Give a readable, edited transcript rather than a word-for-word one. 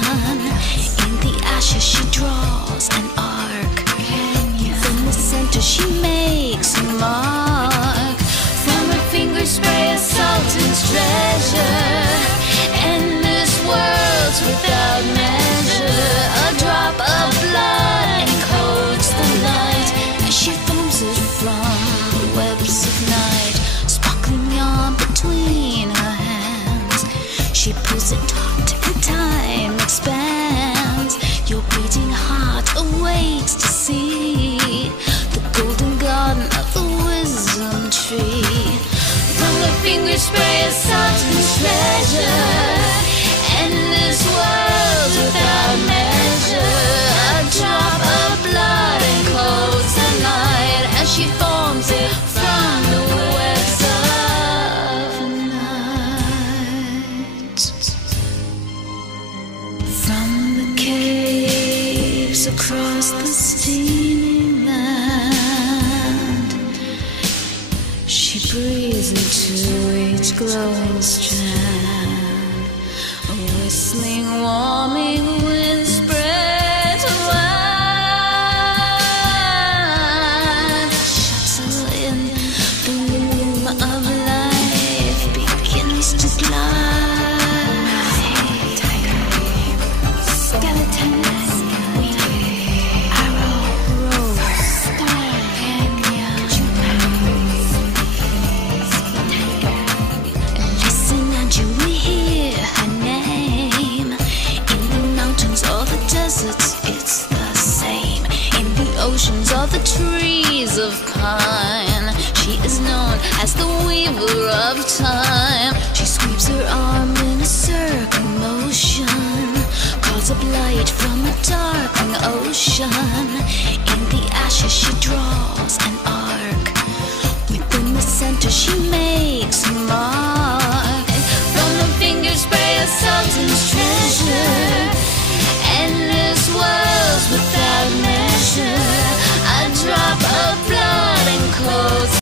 motion. In the ashes she draws an arc. From the center she makes a mark. From her fingers spray a sultan's treasure. Endless worlds without measure. A drop of blood encodes the light as she foams it from the webs of night. Sparkling yarn between her hands, she pulls it taut and time expands. Your beating heart awakes to see the golden garden of the wisdom tree. From her fingers spray a sultan's treasure. Endless worlds without measure. A drop of blood encodes the night as she forms it from the webs of night. From the caves across the steaming land, she breathes into each glowing strand. A whistling, warming wind spreads wide. Shuttle in the womb of life begins to glide. Skeleton, arrow, rose, listen and you will hear her name. In the mountains or the deserts, it's the same. In the oceans or the trees of pine, she is known as the weaver of time. She sweeps her arm in a circling motion, calls up light from a darkening ocean. In the ashes she draws an arc.